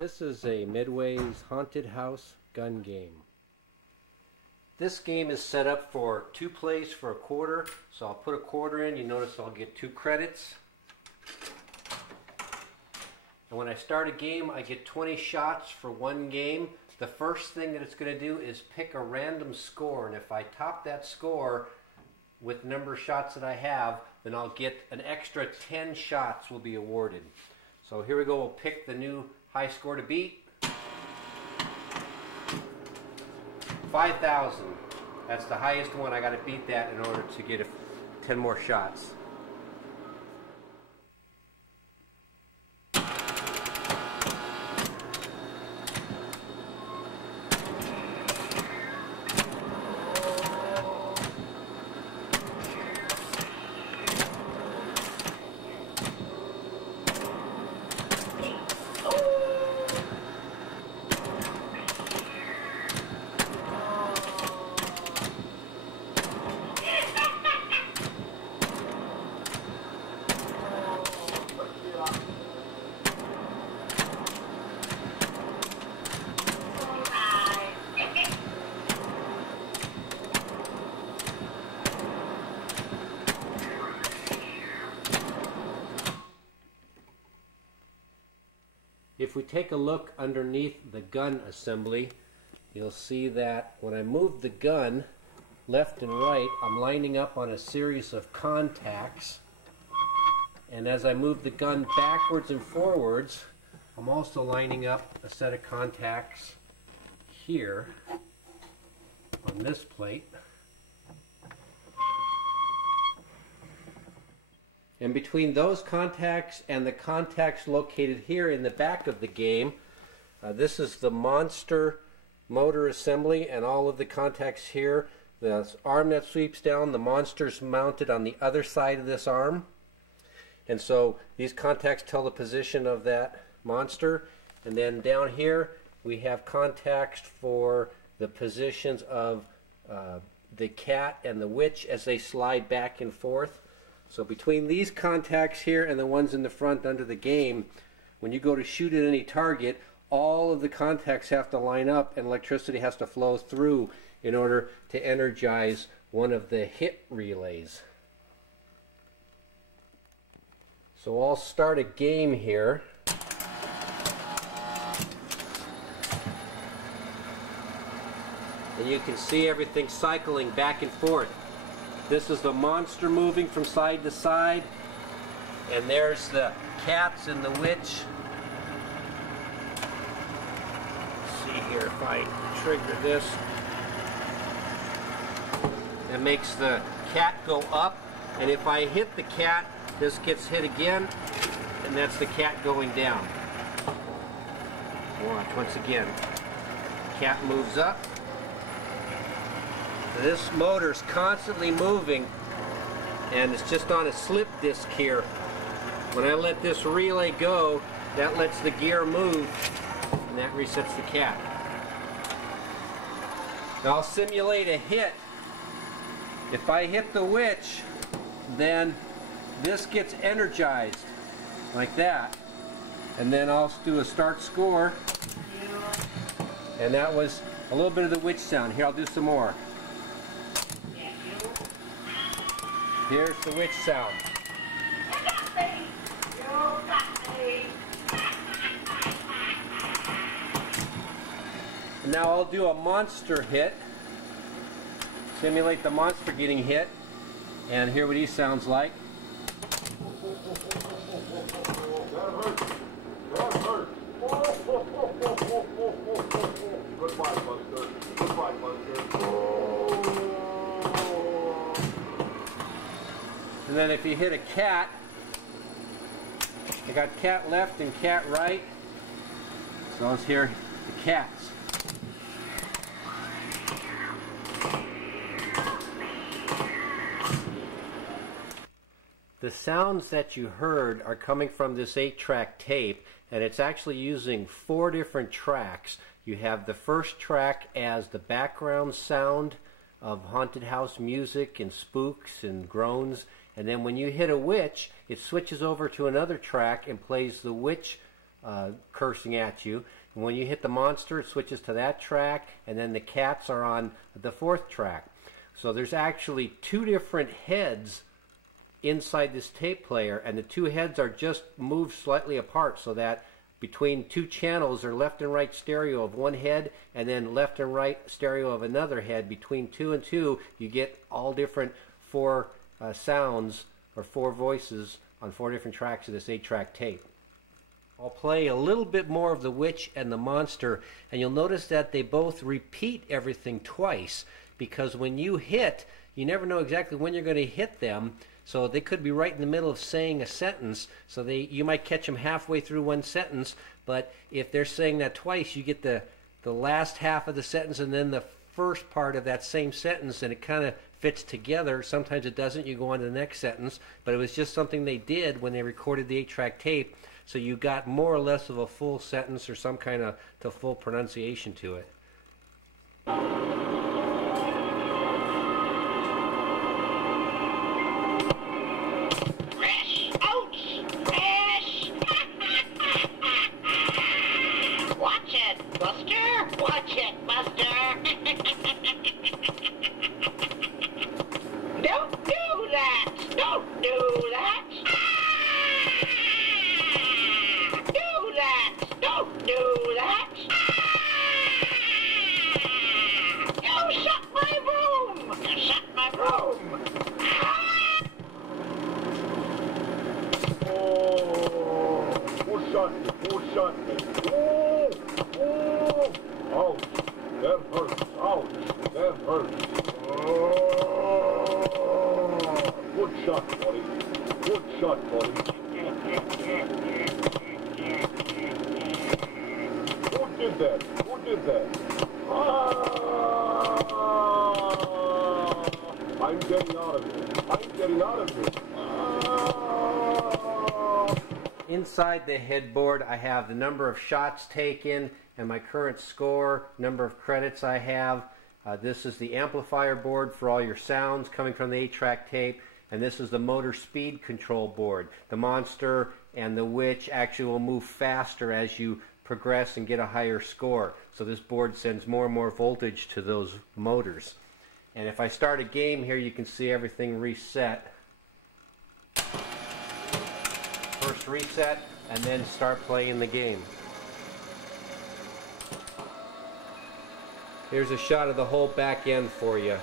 This is a Midway's Haunted House gun game. This game is set up for 2 plays for a quarter, so I'll put a quarter in. You notice I'll get 2 credits. And when I start a game, I get 20 shots for 1 game. The first thing that it's going to do is pick a random score, and if I top that score with the number of shots that I have, then I'll get an extra 10 shots will be awarded. So here we go, we'll pick the new high score to beat. 5,000. That's the highest one. I got to beat that in order to get 10 more shots. If we take a look underneath the gun assembly, you'll see that when I move the gun left and right, I'm lining up on a series of contacts. And as I move the gun backwards and forwards, I'm also lining up a set of contacts here on this plate. And between those contacts and the contacts located here in the back of the game, this is the monster motor assembly, and all of the contacts here. The arm that sweeps down, the monster's mounted on the other side of this arm. And so these contacts tell the position of that monster. And then down here we have contacts for the positions of the cat and the witch as they slide back and forth. So between these contacts here and the ones in the front under the game, when you go to shoot at any target, all of the contacts have to line up and electricity has to flow through in order to energize one of the hit relays. So I'll start a game here. And you can see everything cycling back and forth. This is the monster moving from side to side, and there's the cats and the witch. Let's see here, if I trigger this, it makes the cat go up, and if I hit the cat, this gets hit again, and that's the cat going down. Watch, once again, cat moves up. This motor's constantly moving, and it's just on a slip disc here. When I let this relay go, that lets the gear move, and that resets the cat. Now I'll simulate a hit. If I hit the witch, then this gets energized like that, and then I'll do a start score, and that was a little bit of the witch sound. Here, I'll do some more. Here's the witch sound. Now I'll do a monster hit. Simulate the monster getting hit. And hear what he sounds like. That hurt. That hurt. Goodbye, Buster. Goodbye, Buster. And then if you hit a cat, I got cat left and cat right. So let's hear the cats. The sounds that you heard are coming from this 8-track tape, and it's actually using 4 different tracks. You have the first track as the background sound of haunted house music and spooks and groans. And then when you hit a witch, it switches over to another track and plays the witch cursing at you. And when you hit the monster, it switches to that track, and then the cats are on the 4th track. So there's actually 2 different heads inside this tape player, and the 2 heads are just moved slightly apart so that between 2 channels are left and right stereo of one head, and then left and right stereo of another head. Between 2 and 2, you get all different 4 sounds or 4 voices on 4 different tracks of this 8-track tape. I'll play a little bit more of the witch and the monster, and you'll notice that they both repeat everything twice, because when you hit, you never know exactly when you're going to hit them. So they could be right in the middle of saying a sentence, so you might catch them halfway through one sentence, but if they're saying that twice, you get the last half of the sentence and then the first part of that same sentence, and it kind of fits together. Sometimes it doesn't. You go on to the next sentence, but it was just something they did when they recorded the 8-track tape, so you got more or less of a full sentence or some kind of full pronunciation to it. Watch it, Buster! Don't do that! Don't do that! Do that! Don't do that! You shut my room! You shut my room! Oh, who shot me? Who shot me? Oh, oh, ouch, that hurts. Ouch, that hurts. Oh, good shot, buddy. Good shot, buddy. Who did that? Who did that? Ah, I'm getting out of here. I'm getting out of here. Inside the headboard, I have the number of shots taken and my current score, number of credits I have. This is the amplifier board for all your sounds coming from the 8-track tape, and this is the motor speed control board. The monster and the witch actually will move faster as you progress and get a higher score. So this board sends more and more voltage to those motors. And if I start a game here, you can see everything reset. First reset, and then start playing the game. Here's a shot of the whole back end for you.